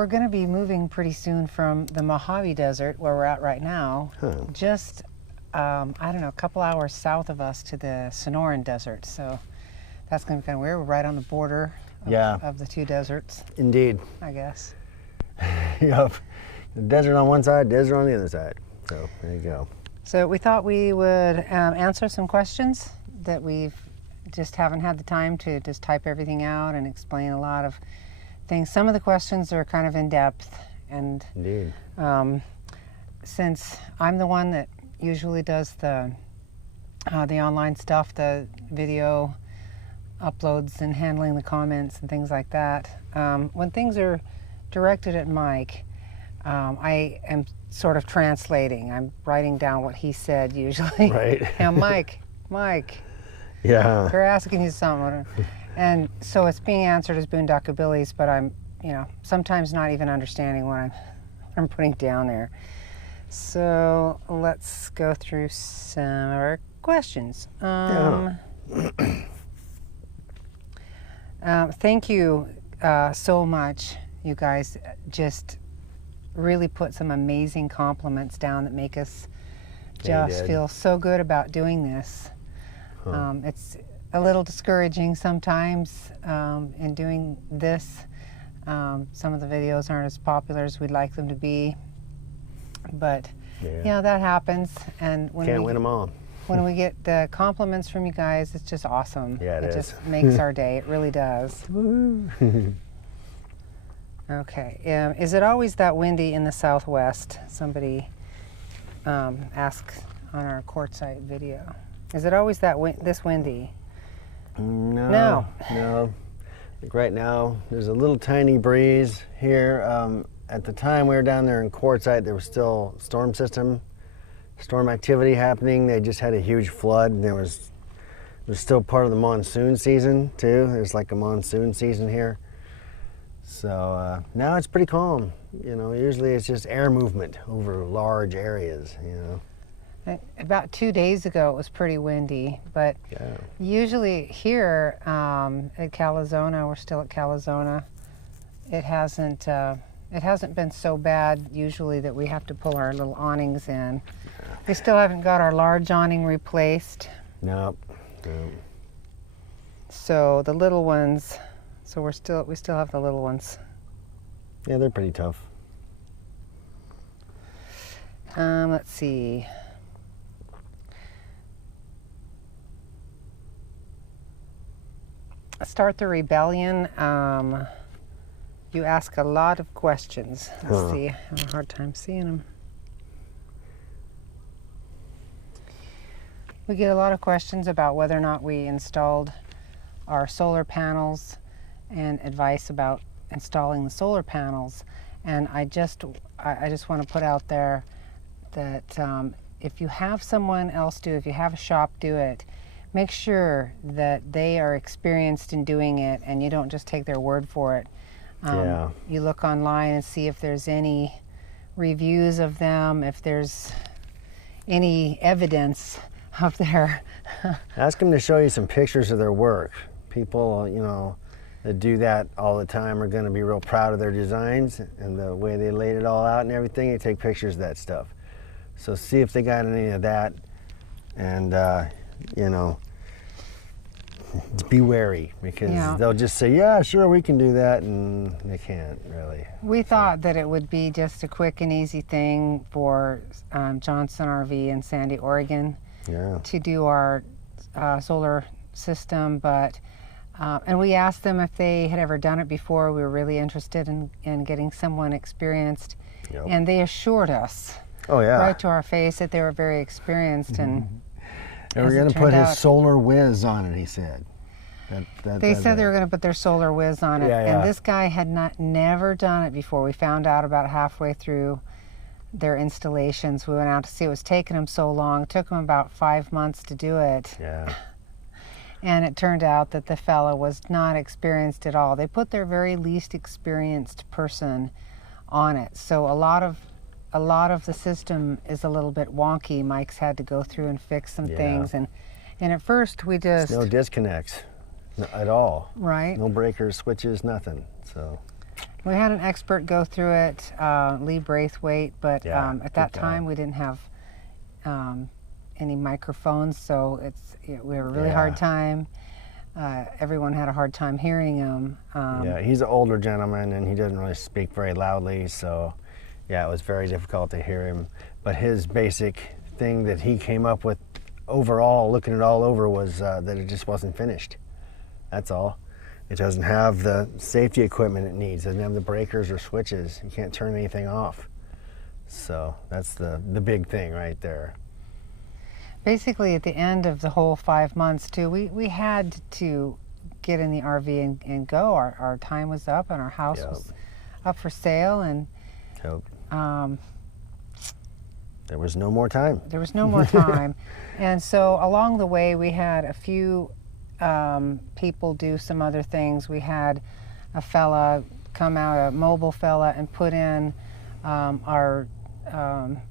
we're going to be moving pretty soon from the Mojave Desert, where we're at right now, just, I don't know, a couple hours south of us to the Sonoran Desert. So that's going to be kind of weird. We're right on the border of the two deserts. Indeed. I guess. Yep. The desert on one side, desert on the other side. So there you go. So we thought we would answer some questions that we've just haven't had the time to just type everything out and explain a lot of things. Some of the questions are kind of in depth, and Indeed. Since I'm the one that usually does the online stuff, the video uploads and handling the comments and things like that, when things are directed at Mike, I am sort of translating. I'm writing down what he said usually. Right. Now, Mike, Yeah. they're asking you something. And so it's being answered as Boondockabillies, but I'm, sometimes not even understanding what I'm putting down there. So let's go through some of our questions. Thank you so much, you guys. Just really put some amazing compliments down that make us just feel so good about doing this. It's a little discouraging sometimes in doing this. Some of the videos aren't as popular as we'd like them to be, but that happens. And when Can't win them all. When we get the compliments from you guys, it's just awesome. Yeah, it is. Just makes our day. It really does. Okay. Is it always that windy in the Southwest? Somebody asked on our quartzite video. Is it always this windy? No. Like right now, there's a little tiny breeze here. At the time we were down there in quartzite, there was still storm activity happening. They just had a huge flood. And there's still part of the monsoon season too. There's like a monsoon season here. So now it's pretty calm. Usually it's just air movement over large areas. About 2 days ago it was pretty windy, but usually here at Calazona, we're still at Calazona, it hasn't been so bad usually that we have to pull our little awnings in. We still haven't got our large awning replaced. Nope. So the little ones, we still have the little ones. Yeah, they're pretty tough. Let's see. Start the rebellion. You ask a lot of questions. Let's see. I have a hard time seeing them. We get a lot of questions about whether or not we installed our solar panels and advice about installing the solar panels. And I just want to put out there that if you have someone else do it, if you have a shop do it, make sure that they are experienced in doing it and you don't just take their word for it. You look online and see if there's any reviews of them, if there's any evidence of their... Ask them to show you some pictures of their work. People, that do that all the time are going to be real proud of their designs and the way they laid it all out and everything. You take pictures of that stuff. So see if they got any of that, and be wary, because they'll just say, yeah, sure, we can do that, and they can't really. We thought that it would be just a quick and easy thing for Johnson RV in Sandy, Oregon to do our solar system, but and we asked them if they had ever done it before. We were really interested in getting someone experienced, and they assured us right to our face that they were very experienced. And we're going to put his Solar Whiz on it, he said. They said they were going to put their Solar Whiz on it, and this guy had never done it before. We found out about halfway through their installations. We went out to see. It was taking them so long. It took them about 5 months to do it. And it turned out that the fellow was not experienced at all. They put their very least experienced person on it. So a lot of the system is a little bit wonky. Mike's had to go through and fix some things, and at first we just... No disconnects at all. Right. No breakers, switches, nothing. So We had an expert go through it, Lee Braithwaite, but Yeah, at that good guy. time we didn't have any microphones, so we have a really hard time. Everyone had a hard time hearing him. Yeah, he's an older gentleman and he doesn't really speak very loudly, so yeah, it was very difficult to hear him. But his basic thing that he came up with overall, looking it all over, was that it just wasn't finished. That's all. It doesn't have the safety equipment it needs. It doesn't have the breakers or switches. You can't turn anything off. So that's the big thing right there. Basically, at the end of the whole 5 months, too, we had to get in the RV and go. Our time was up and our house was up for sale, and Yep. There was no more time. There was no more time. And so along the way, we had a few people do some other things. We had a fella come out, a mobile fella, and put in our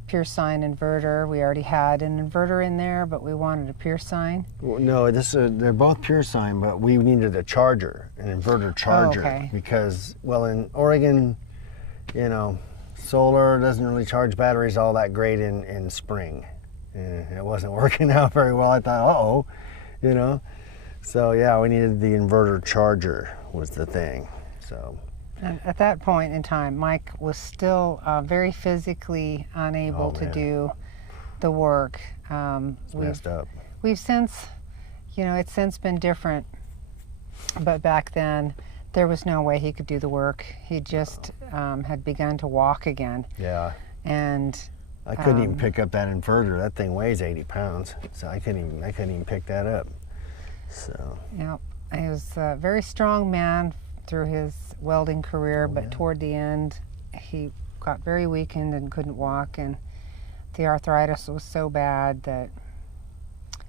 pure sine inverter. We already had an inverter in there, but we wanted a pure sine. Well, no, they're both pure sine, but we needed a charger, an inverter charger. Oh, okay. Because, well, in Oregon, solar doesn't really charge batteries all that great in spring. And it wasn't working out very well. I thought, uh-oh, So yeah, we needed the inverter charger was the thing. So. And at that point in time, Mike was still very physically unable to do the work. It's messed up. We've since, it's since been different, but back then there was no way he could do the work. He just had begun to walk again. Yeah. And I couldn't even pick up that inverter. That thing weighs 80 pounds, so I couldn't even pick that up. So. Yeah, he was a very strong man through his welding career, but toward the end he got very weakened and couldn't walk, and the arthritis was so bad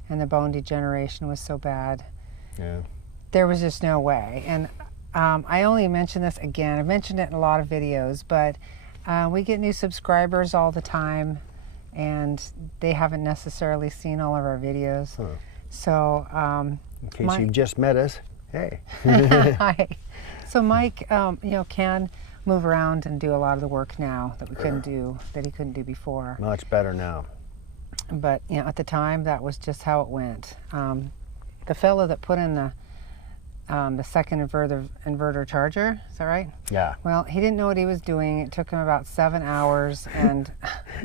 and the bone degeneration was so bad. Yeah. There was just no way. And I only mention this again. I've mentioned it in a lot of videos, but we get new subscribers all the time, and they haven't necessarily seen all of our videos. Huh. So in case you've just met us, hey. Hi. So Mike, can move around and do a lot of the work now that he couldn't do before. Much better now. But at the time, that was just how it went. The fellow that put in the second inverter charger, is that right? Yeah. Well, he didn't know what he was doing. It took him about 7 hours, and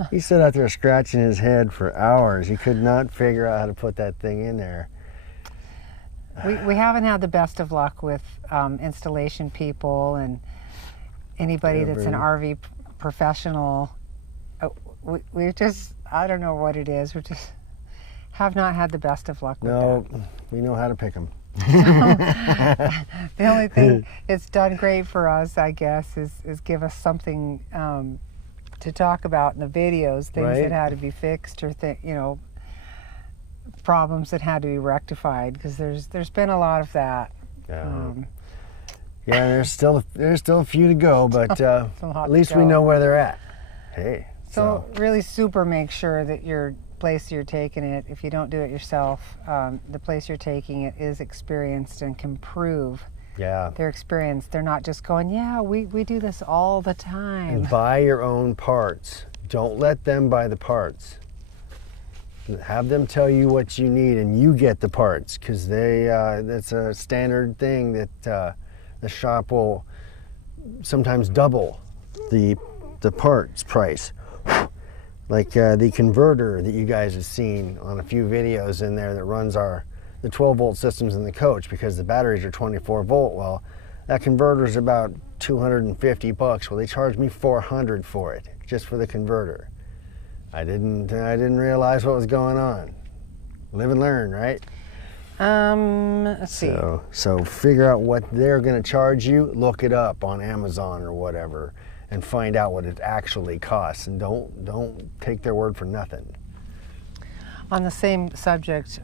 he stood out there scratching his head for hours. He could not figure out how to put that thing in there. We haven't had the best of luck with installation people and anybody that's an RV professional. We just, I don't know what it is. We just have not had the best of luck with that. No, we know how to pick them. The only thing it's done great for us, I guess, is give us something to talk about in the videos, things that had to be fixed or problems that had to be rectified, because there's been a lot of that. Yeah, there's still a few to go, but at least we know where they're at. Hey. So really super make sure that your place you're taking it, if you don't do it yourself, the place you're taking it is experienced and can prove their experience. They're not just going, yeah, we do this all the time. And buy your own parts. Don't let them buy the parts. Have them tell you what you need and you get the parts, because that's a standard thing that the shop will sometimes double the parts price. Like the converter that you guys have seen on a few videos in there that runs the 12-volt systems in the coach, because the batteries are 24-volt. Well, that converter is about $250. Well, they charged me $400 for it, just for the converter. I didn't realize what was going on. Live and learn, right? Let's see. So figure out what they're going to charge you. Look it up on Amazon or whatever, and find out what it actually costs. And don't take their word for nothing. On the same subject,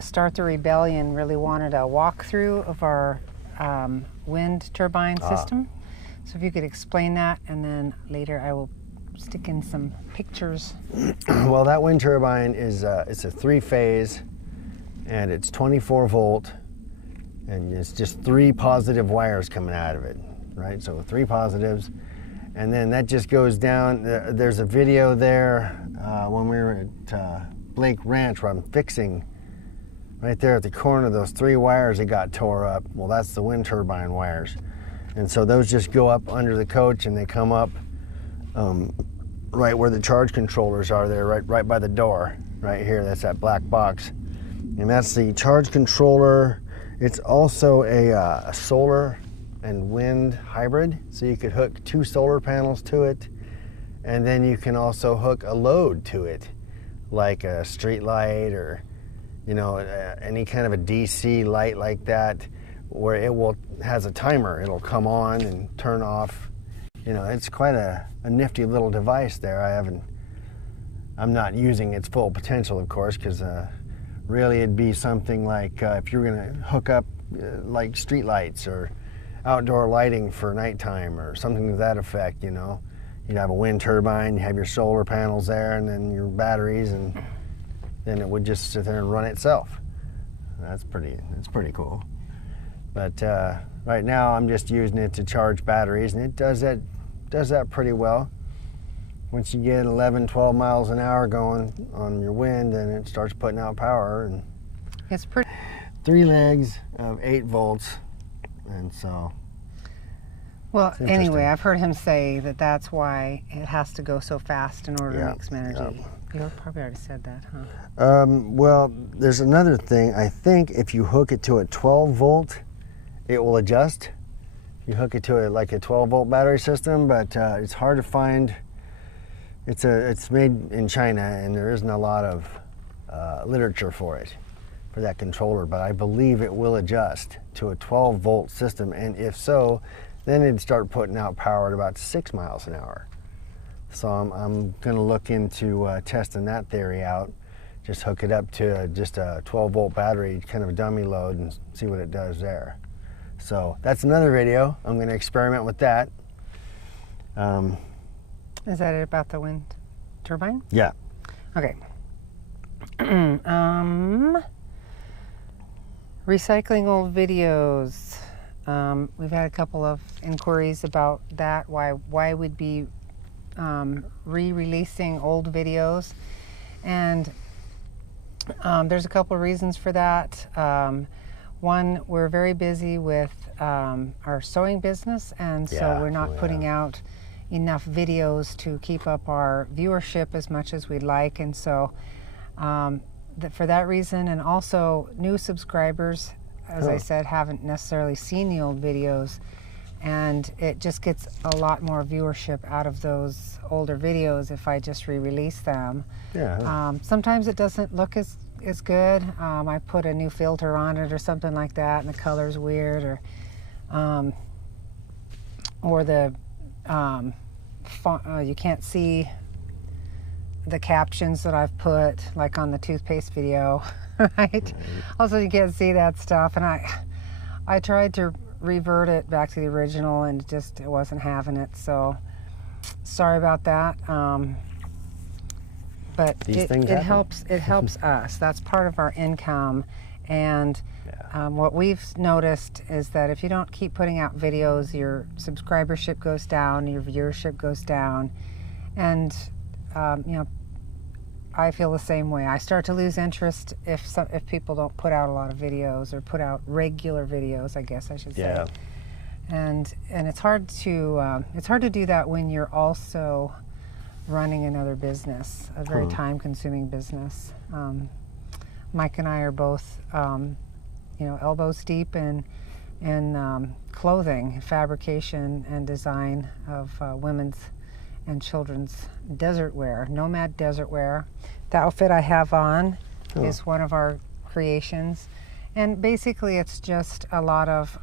Start the Rebellion really wanted a walkthrough of our wind turbine system. So if you could explain that, and then later I will stick in some pictures. Well, that wind turbine is it's a 3-phase, and it's 24 volt, and it's just 3 positive wires coming out of it. right? So 3 positives. And then that just goes down. There's a video there when we were at Blake Ranch where I'm fixing right there at the corner, those 3 wires that got tore up. Well, that's the wind turbine wires. And so those just go up under the coach and they come up right where the charge controllers are there, right by the door, right here. That's that black box. And that's the charge controller. It's also a solar and wind hybrid, so you could hook 2 solar panels to it, and then you can also hook a load to it, like a street light or any kind of a DC light like that, where it has a timer. It'll come on and turn off. It's quite a nifty little device there. I'm not using its full potential, of course, because really it'd be something like if you're going to hook up like street lights or outdoor lighting for nighttime or something to that effect. You'd have a wind turbine, you have your solar panels there, and then your batteries, and then it would just sit there and run itself. That's pretty cool. But right now I'm just using it to charge batteries, and it does that pretty well. Once you get 11, 12 miles an hour going on your wind, then it starts putting out power. And it's pretty. 3 legs of 8 volts. And so, well, anyway, I've heard him say that that's why it has to go so fast in order to make some energy. You probably already said that, huh? Well, there's another thing. I think if you hook it to a 12 volt, it will adjust. You hook it to like a 12 volt battery system, but it's hard to find. It's made in China, and there isn't a lot of literature for it, for that controller, but I believe it will adjust to a 12 volt system, and if so, then it'd start putting out power at about 6 miles an hour. So I'm going to look into testing that theory out. Just hook it up to just a 12 volt battery, kind of a dummy load, and see what it does there. So that's another video. I'm going to experiment with that. Is that it about the wind turbine? Yeah. Okay. Recycling old videos. We've had a couple of inquiries about that, why we'd be re-releasing old videos, and there's a couple of reasons for that. One, we're very busy with our sewing business, and so we're not putting out enough videos to keep up our viewership as much as we'd like, and so for that reason, and also new subscribers, as I said, haven't necessarily seen the old videos, and it just gets a lot more viewership out of those older videos if I just re-release them. Sometimes it doesn't look as good. I put a new filter on it or something like that, and the color's weird, or the font, you can't see the captions that I've put, like on the toothpaste video, right? Also, you can't see that stuff, and I tried to revert it back to the original, and it wasn't having it. So sorry about that. But it helps. It helps us. That's part of our income, and what we've noticed is that if you don't keep putting out videos, your subscribership goes down, your viewership goes down, and I feel the same way. I start to lose interest if people don't put out a lot of videos, or put out regular videos, I guess I should say. And it's hard to do that when you're also running another business, a very time-consuming business. Mike and I are both, elbows deep in clothing, fabrication, and design of women's and children's desert wear, nomad desert wear. The outfit I have on is one of our creations, and basically it's just a lot of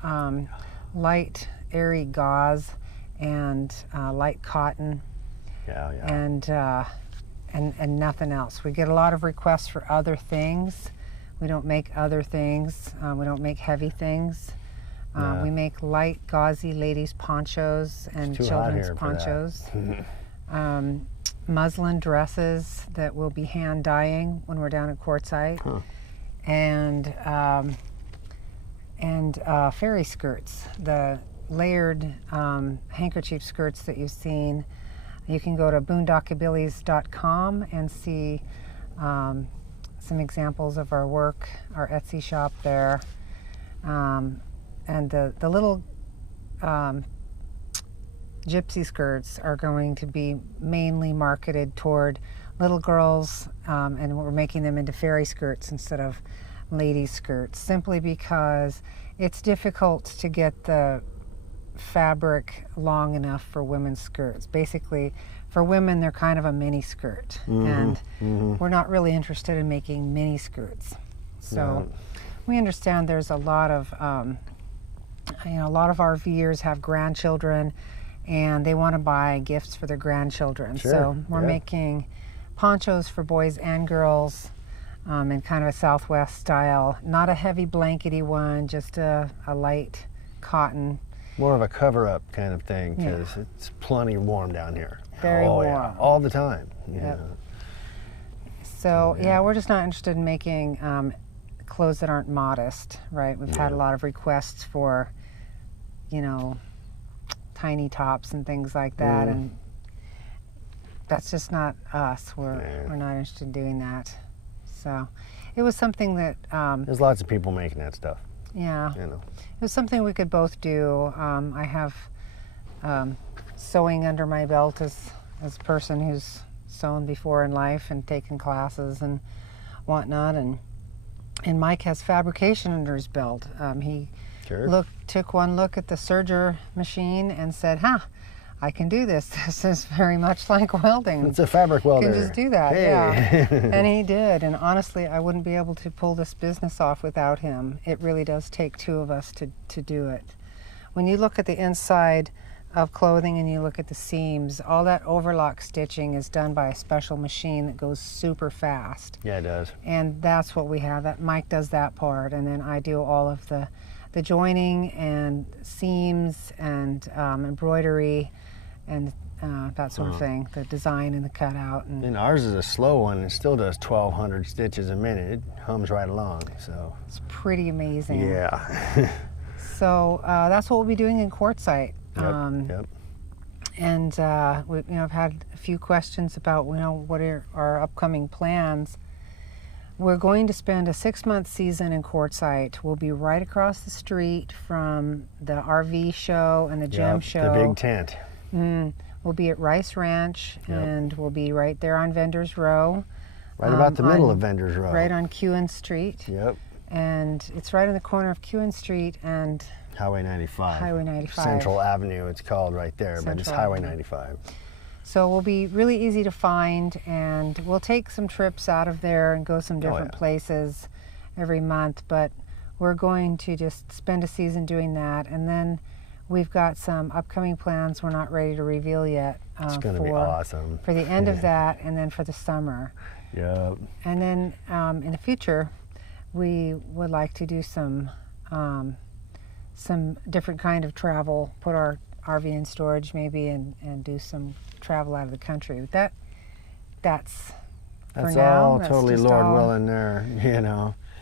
light, airy gauze and light cotton, and nothing else. We get a lot of requests for other things. We don't make other things. We don't make heavy things. We make light, gauzy ladies' ponchos and children's ponchos. Muslin dresses that we'll be hand dyeing when we're down at Quartzsite, and fairy skirts. layered handkerchief skirts that you've seen, you can go to boondockabillies.com and see some examples of our work, our Etsy shop there. And the little gypsy skirts are going to be mainly marketed toward little girls, and we're making them into fairy skirts instead of lady skirts, simply because it's difficult to get the fabric long enough for women's skirts. Basically, for women, they're kind of a mini skirt, and we're not really interested in making mini skirts. So we understand there's a lot of a lot of RVers have grandchildren, and they want to buy gifts for their grandchildren. Sure. So we're making ponchos for boys and girls, in kind of a Southwest style. Not a heavy blankety one, just a light cotton. More of a cover-up kind of thing, because it's plenty warm down here. Very warm. Yeah, all the time. Yep. So yeah, we're just not interested in making clothes that aren't modest, right? We've had a lot of requests for, you know, tiny tops and things like that, and that's just not us. We're not interested in doing that. So it was something that there's lots of people making that stuff. Yeah, you know, it was something we could both do. I have sewing under my belt as a person who's sewn before in life and taken classes and whatnot, and Mike has fabrication under his belt. He took one look at the serger machine and said, I can do this. This is very much like welding. It's a fabric welder. You can just do that, yeah. And he did, and honestly, I wouldn't be able to pull this business off without him. It really does take two of us to do it. When you look at the inside of clothing and you look at the seams, all that overlock stitching is done by a special machine that goes super fast. Yeah, it does. And that's what we have. That Mike does that part, and then I do all of the joining and seams and embroidery and that sort of thing, the design and the cutout. And ours is a slow one. It still does 1,200 stitches a minute. It hums right along, so. It's pretty amazing. Yeah. So that's what we'll be doing in Quartzsite. Yep. And I've had a few questions about, what are our upcoming plans. We're going to spend a 6-month season in Quartzsite. We'll be right across the street from the RV show and the gem show. The big tent. We'll be at Rice Ranch, and we'll be right there on Vendors Row. Right about the middle of Vendors Row. Right on Kewen Street. Yep. And it's right in the corner of Kewen Street and Highway 95. Highway 95. Central Avenue, it's called right there, but it's Highway 95. So we'll be really easy to find, and we'll take some trips out of there and go some different places every month, but we're going to just spend a season doing that, and then we've got some upcoming plans we're not ready to reveal yet. It's going to be awesome. For the end of that, and then for the summer. Yep. And then in the future, we would like to do some different kind of travel, put our RV in storage maybe, and do some travel out of the country. But that's for now. All totally Lord willing there,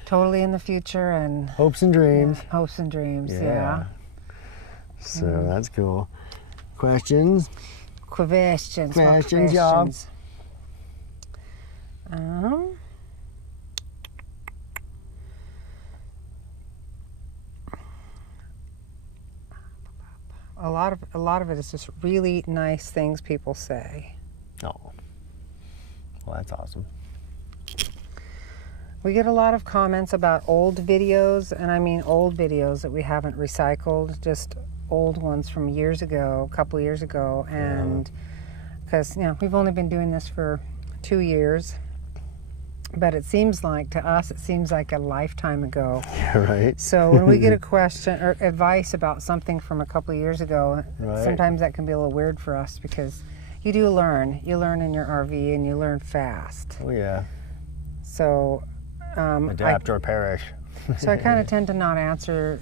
Totally in the future, and hopes and dreams. Hopes and dreams, yeah. So that's cool. Questions? Questions, y'all. A lot of it is just really nice things people say. Oh, well, that's awesome. We get a lot of comments about old videos, and I mean old videos that we haven't recycled, just old ones from years ago, a couple years ago, and because we've only been doing this for 2 years, but it seems like to us a lifetime ago. Yeah, right. So when we get a question or advice about something from a couple of years ago, sometimes that can be a little weird for us, because you do learn. You learn in your RV, and you learn fast. Oh yeah. So adapt or perish. So I kind of tend to not answer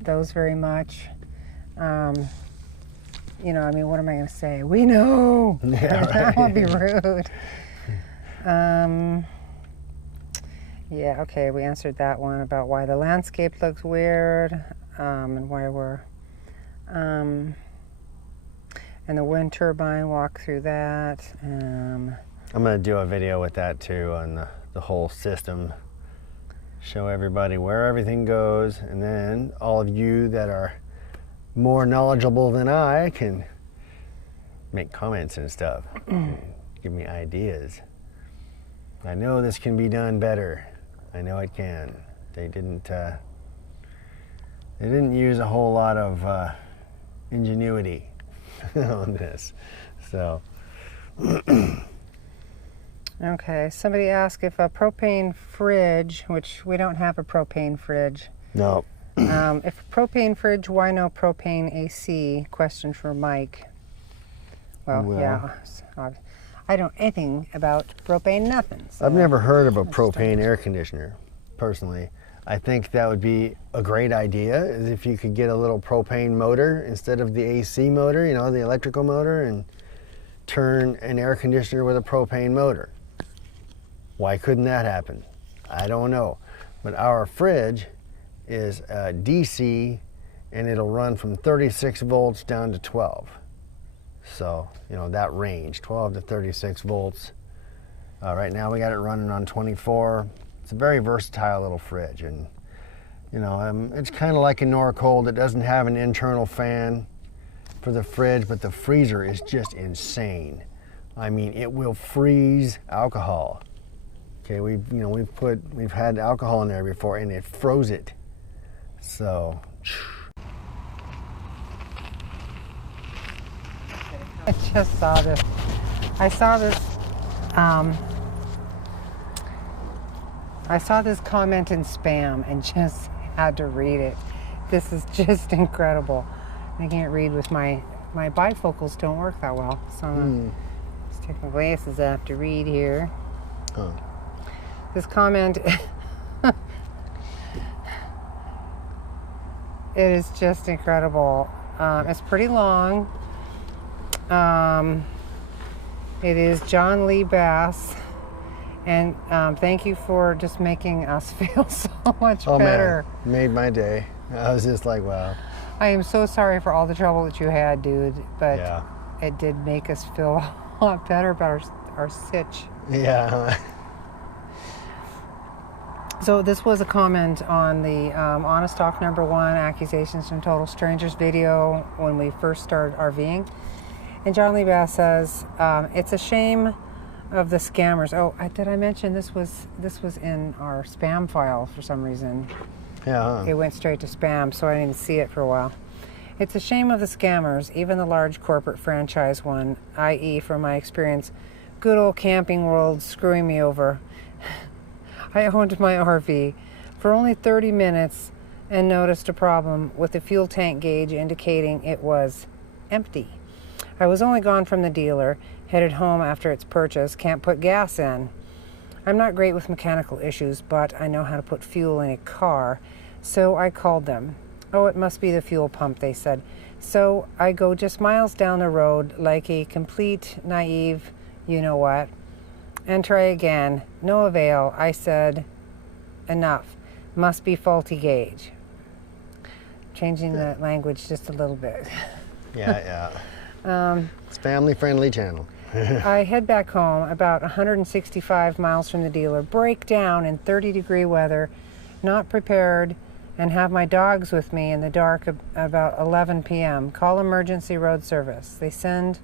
those very much. What am I going to say? We know. Yeah, right. That would be rude. Yeah, okay, we answered that one about why the landscape looks weird, and why we're And the wind turbine, walk through that. I'm going to do a video with that too on the whole system. Show everybody where everything goes, and then all of you that are more knowledgeable than I can make comments and stuff. Give me ideas. I know this can be done better. I know it can. They didn't use a whole lot of ingenuity on this. So Okay, somebody asked if a propane fridge, which we don't have a propane fridge. no. If a propane fridge, why no propane AC? Question for Mike. Well, yeah. I don't know anything about propane, nothing. So I've never heard of a propane air conditioner, personally. I think that would be a great idea, is if you could get a little propane motor instead of the AC motor, you know, the electrical motor, and turn an air conditioner with a propane motor. Why couldn't that happen? I don't know. But our fridge is DC, and it'll run from 36 volts down to 12. So, you know, that range, 12 to 36 volts. Right now we got it running on 24. It's a very versatile little fridge, and you know, it's kind of like a Norcold. It doesn't have an internal fan for the fridge, but the freezer is just insane. I mean, it will freeze alcohol. Okay, we've had alcohol in there before, and it froze it. So. I just saw this. I saw this comment in spam and just had to read it. This is just incredible. I can't read with my bifocals don't work that well, so I'm gonna just take my glasses off to read here. Huh. This comment, it is just incredible. It's pretty long. It is John Lee Bass, and thank you for just making us feel so much better. Man, made my day. I was just like, wow. I am so sorry for all the trouble that you had, dude, but Yeah. it did make us feel a lot better about our sitch. Yeah. So this was a comment on the Honest Talk #1 Accusations from Total Strangers video when we first started RVing. And John Lee Bass says, it's a shame of the scammers. Oh, did I mention this was in our spam file for some reason? Yeah. Huh? It went straight to spam, so I didn't see it for a while. It's a shame of the scammers, even the large corporate franchise one, i.e., from my experience, good old Camping World screwing me over. I owned my RV for only 30 minutes and noticed a problem with the fuel tank gauge indicating it was empty. I was only gone from the dealer, headed home after its purchase, can't put gas in. I'm not great with mechanical issues, but I know how to put fuel in a car, so I called them. Oh, it must be the fuel pump, they said. So I go just miles down the road like a complete naive you-know-what, and try again. No avail. I said, enough. Must be faulty gauge. Changing the language just a little bit. Yeah. It's a family-friendly channel. I head back home about 165 miles from the dealer, break down in 30-degree weather, not prepared, and have my dogs with me in the dark about 11 p.m. Call emergency road service. They send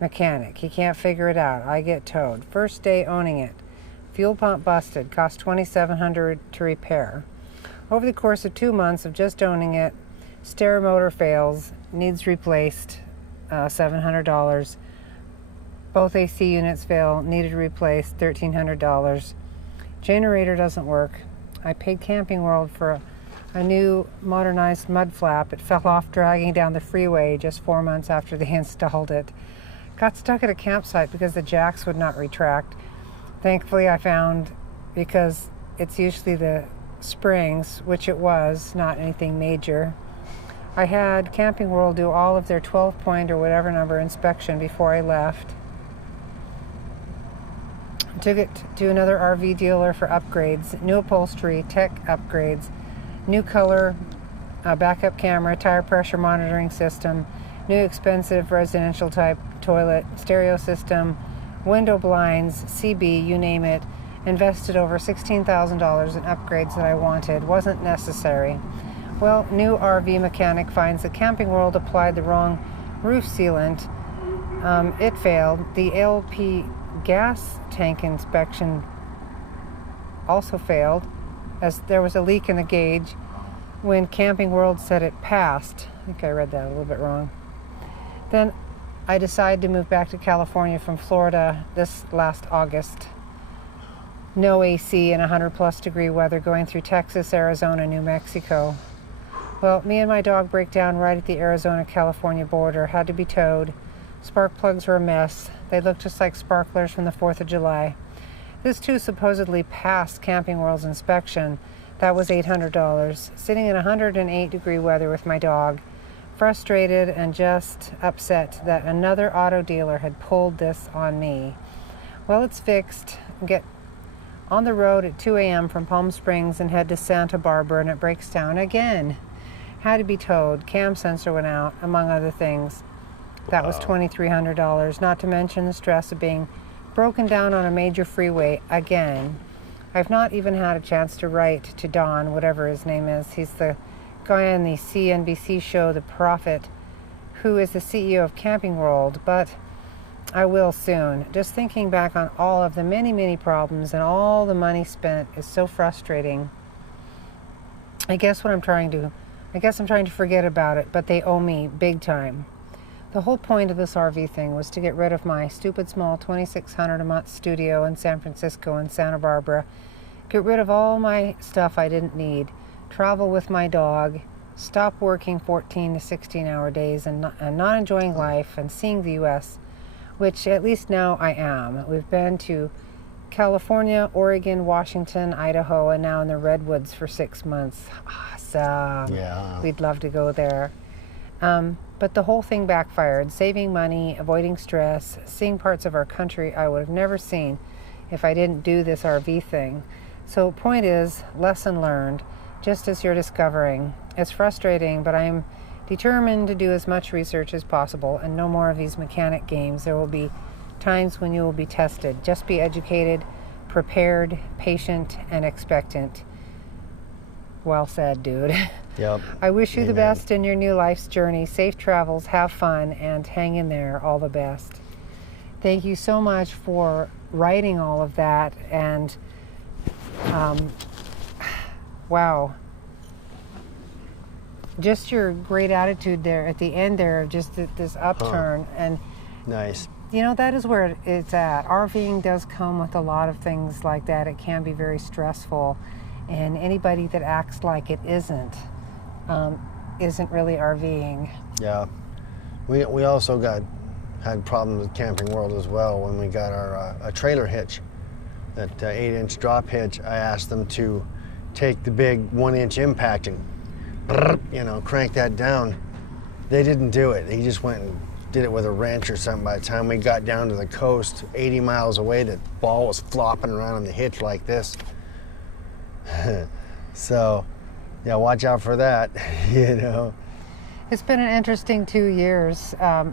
mechanic. He can't figure it out. I get towed. First day owning it. Fuel pump busted. Cost $2,700 to repair. Over the course of 2 months of just owning it, stair motor fails, needs replaced, $700. Both AC units fail, needed replaced, $1,300. Generator doesn't work. I paid Camping World for a new modernized mud flap. It fell off dragging down the freeway just 4 months after they installed it. Got stuck at a campsite because the jacks would not retract. Thankfully I found, because it's usually the springs, which it was, not anything major. I had Camping World do all of their 12-point or whatever number inspection before I left. Took it to another RV dealer for upgrades, new upholstery, tech upgrades, new color a backup camera, tire pressure monitoring system, new expensive residential type toilet, stereo system, window blinds, CB, you name it. Invested over $16,000 in upgrades that I wanted. Wasn't necessary. Well, new RV mechanic finds that Camping World applied the wrong roof sealant. It failed. The LP gas tank inspection also failed, as there was a leak in the gauge when Camping World said it passed. I think I read that a little bit wrong. Then I decided to move back to California from Florida this last August. No AC and 100+ degree weather, going through Texas, Arizona, New Mexico. Well, me and my dog break down right at the Arizona-California border, had to be towed. Spark plugs were a mess. They looked just like sparklers from the 4th of July. This too supposedly passed Camping World's inspection. That was $800. Sitting in 108 degree weather with my dog, frustrated and just upset that another auto dealer had pulled this on me. Well, it's fixed. Get on the road at 2 a.m. from Palm Springs and head to Santa Barbara, and it breaks down again. Had to be towed. Cam sensor went out, among other things. That was $2,300, not to mention the stress of being broken down on a major freeway again. I've not even had a chance to write to Don, whatever his name is. He's the guy on the CNBC show The Prophet, who is the CEO of Camping World, but I will soon. Just thinking back on all of the many, many problems and all the money spent is so frustrating. I guess I'm trying to forget about it, but they owe me big time. The whole point of this RV thing was to get rid of my stupid small $2,600 a month studio in San Francisco and Santa Barbara, get rid of all my stuff I didn't need, travel with my dog, stop working 14 to 16-hour days and not enjoying life and seeing the U.S., which at least now I am. We've been to California, Oregon, Washington, Idaho, and now in the Redwoods for 6 months. Awesome. Yeah. We'd love to go there. But the whole thing backfired. Saving money, avoiding stress, seeing parts of our country I would have never seen if I didn't do this RV thing. So point is, lesson learned, just as you're discovering. It's frustrating, but I'm determined to do as much research as possible and no more of these mechanic games. There will be times when you will be tested. Just be educated, prepared, patient, and expectant. Well said, dude. Yep. I wish you the Amen. best in your new life's journey. Safe travels, have fun, and hang in there. All the best. Thank you so much for writing all of that. And wow. Just your great attitude there at the end there, just this upturn. And Nice. you know, that is where it's at. RVing does come with a lot of things like that. It can be very stressful. And anybody that acts like it isn't really RVing. Yeah. We also had problems with Camping World as well when we got our a trailer hitch, that 8-inch drop hitch. I asked them to take the big 1-inch impact and crank that down. They didn't do it. He just went and did it with a wrench or something. By the time we got down to the coast, 80 miles away, the ball was flopping around on the hitch like this. So, yeah, watch out for that, It's been an interesting 2 years. A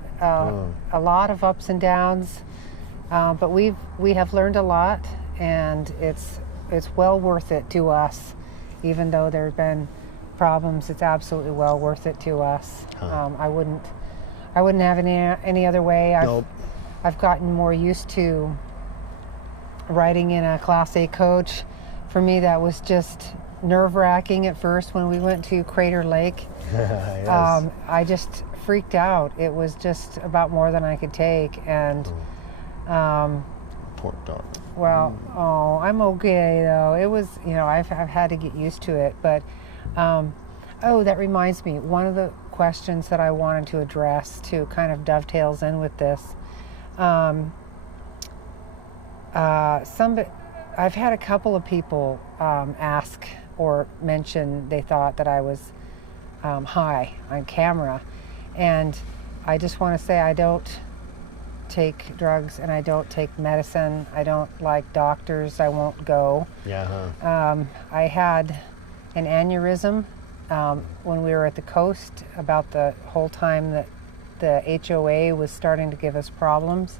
lot of ups and downs, but we have learned a lot, and it's well worth it to us. Even though there have been problems, it's absolutely well worth it to us. I wouldn't have any other way. Nope. I've gotten more used to riding in a Class A coach. For me, that was just nerve-wracking at first when we went to Crater Lake. Yes. I just freaked out. It was just about more than I could take, and Poor dog. well, I'm okay though. It was, I've had to get used to it. But that reminds me, one of the questions that I wanted to address to kind of dovetails in with this. I've had a couple of people ask or mention they thought that I was high on camera, and I just want to say I don't take drugs and I don't take medicine. I don't like doctors. I won't go. Yeah. I had an aneurysm when we were at the coast about the whole time that the HOA was starting to give us problems.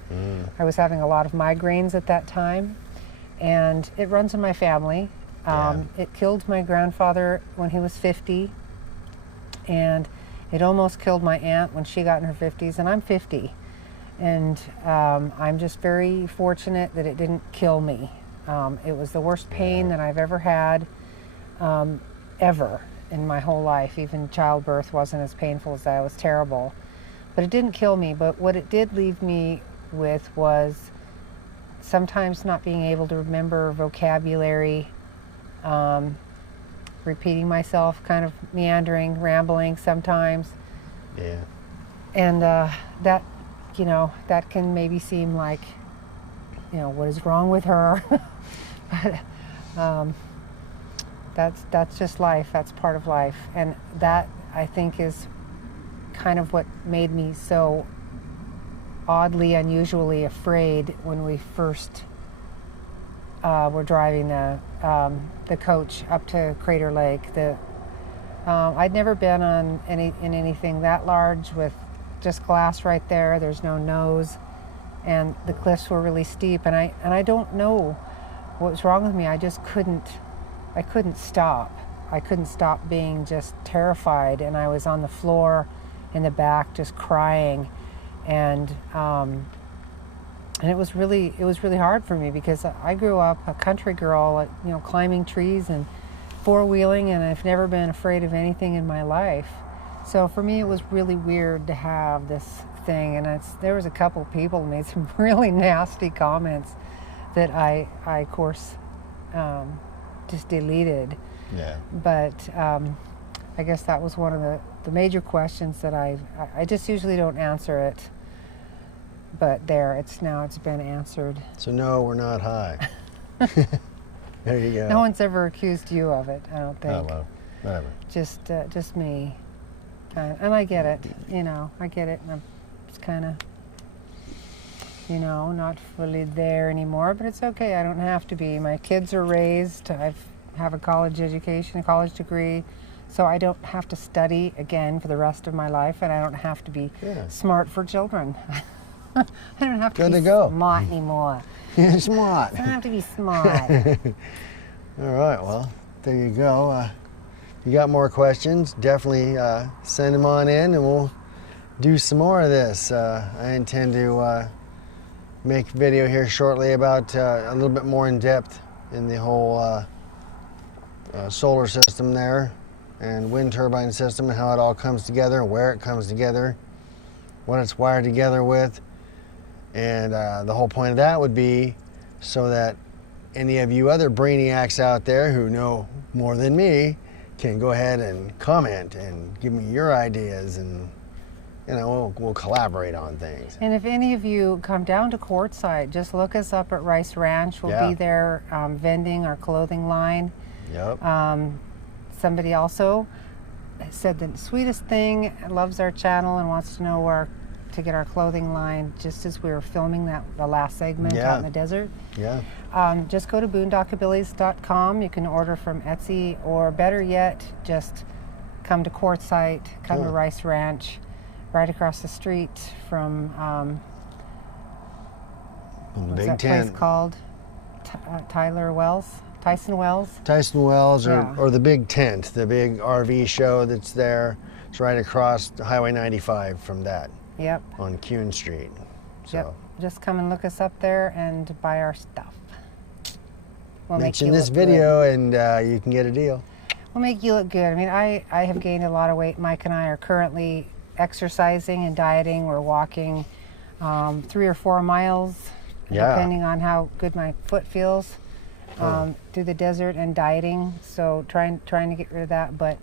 I was having a lot of migraines at that time, and it runs in my family. It killed my grandfather when he was 50, and it almost killed my aunt when she got in her 50s, and I'm 50. And I'm just very fortunate that it didn't kill me. It was the worst pain that I've ever had, ever in my whole life. Even childbirth wasn't as painful as that. It was terrible. But it didn't kill me. But what it did leave me with was sometimes not being able to remember vocabulary, repeating myself, kind of meandering, rambling sometimes. Yeah. And that, you know, that can maybe seem like, you know, what is wrong with her? But that's just life. That's part of life. And that, I think, is kind of what made me so oddly, unusually afraid when we first were driving the coach up to Crater Lake. I'd never been on anything that large with just glass right there. There's no nose, and the cliffs were really steep. And I don't know what was wrong with me. I just couldn't stop. I couldn't stop being just terrified, and I was on the floor in the back just crying, and it was really hard for me because I grew up a country girl, you know, climbing trees and four-wheeling, and I've never been afraid of anything in my life. So for me, it was really weird to have this thing, and there was a couple of people who made some really nasty comments that I of course, just deleted. Yeah. But I guess that was one of the major questions that I just usually don't answer it. But it's been answered. So no, we're not high. There you go. No one's ever accused you of it, I don't think. Oh, well, whatever. Just me. And I get it, you know, I get it. And I'm just kind of, you know, not fully there anymore, but it's okay. I don't have to be. My kids are raised. I have a college education, a college degree, so I don't have to study again for the rest of my life, and I don't have to be smart for children. I don't have to be smart anymore. You're smart. I don't have to be smart. All right, well, there you go. You got more questions, definitely send them on in, and we'll do some more of this. I intend to make a video here shortly about a little bit more in depth in the whole solar system there, and wind turbine system, and how it all comes together, where it comes together, what it's wired together with. And the whole point of that would be so that any of you other brainiacs out there who know more than me can go ahead and comment and give me your ideas, and you know, we'll collaborate on things. And if any of you come down to Quartzsite, just look us up at Rice Ranch. We'll be there vending our clothing line. Yep. Somebody also said the sweetest thing, loves our channel and wants to know where to get our clothing line, just as we were filming the last segment out in the desert. Yeah. Just go to boondockabillies.com. You can order from Etsy, or better yet, just come to Quartzsite, come to Rice Ranch, right across the street from what's that place called? Tyson Wells, or the Big Tent, the big RV show that's there. It's right across Highway 95 from that. Yep. On Kuhn Street. So. Yep. Just come and look us up there and buy our stuff. We'll mention this video and you can get a deal. We'll make you look good. I mean, I have gained a lot of weight. Mike and I are currently exercising and dieting. We're walking 3 or 4 miles, depending on how good my foot feels, through the desert, and dieting. So trying to get rid of that. But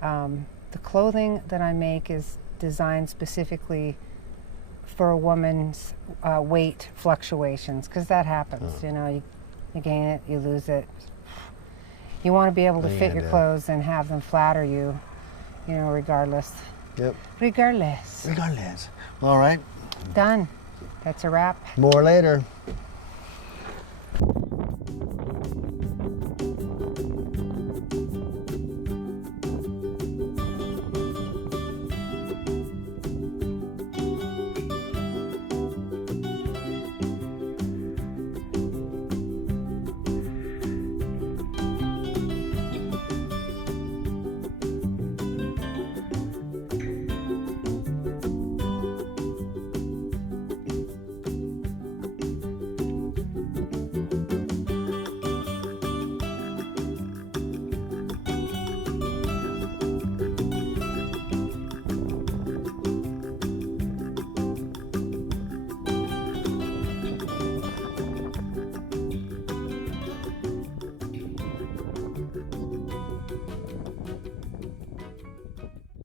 the clothing that I make is designed specifically for a woman's weight fluctuations, because that happens. You know, you gain it, you lose it. You want to be able to fit your clothes and have them flatter you, you know, regardless. Yep. Regardless. All right. Done. That's a wrap. More later.